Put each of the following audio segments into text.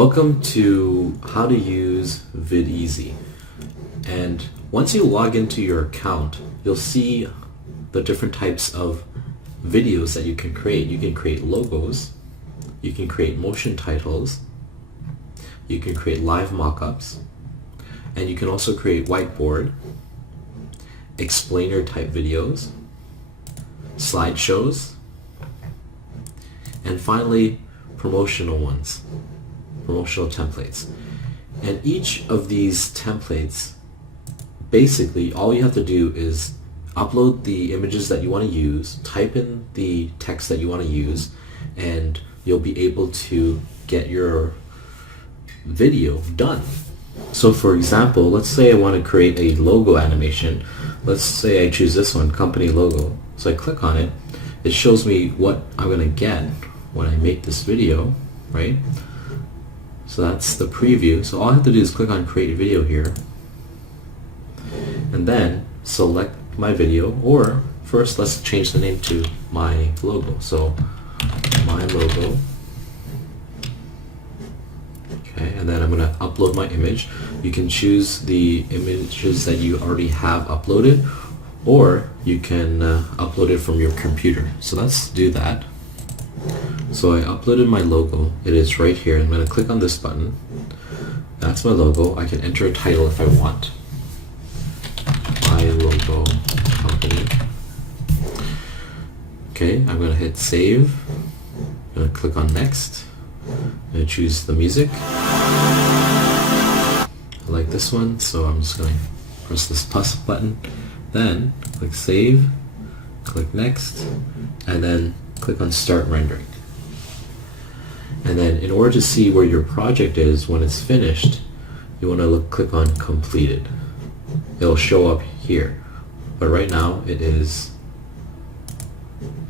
Welcome to how to use Videze. And once you log into your account, you'll see the different types of videos that you can create. You can create logos, you can create motion titles, you can create live mockups, and you can also create whiteboard, explainer type videos, slideshows, and finally promotional ones, promotional templates. And each of these templates, basically all you have to do is upload the images that you want to use, type in the text that you want to use, and you'll be able to get your video done. So for example, let's say I want to create a logo animation. Let's say I choose this one, company logo. So I click on it. It shows me what I'm going to get when I make this video, right? So that's the preview. So all I have to do is click on create video here, and then select my video, or first let's change the name to my logo. So my logo. Okay, and then I'm going to upload my image. You can choose the images that you already have uploaded, or you can upload it from your computer. So let's do that. So I uploaded my logo. It is right here. I'm going to click on this button. That's my logo. I can enter a title if I want. My logo company. Okay, I'm going to hit save. I'm going to click on next. I'm going to choose the music. I like this one, so I'm just going to press this plus button. Then click save, click next, and then click on start rendering. And then in order to see where your project is when it's finished, you want to click on completed. It'll show up here, but right now it is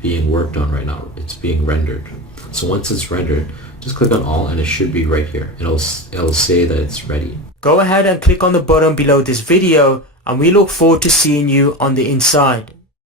being worked on right now. It's being rendered. So once it's rendered, just click on all and it should be right here. It'll say that it's ready. Go ahead and click on the button below this video, and we look forward to seeing you on the inside.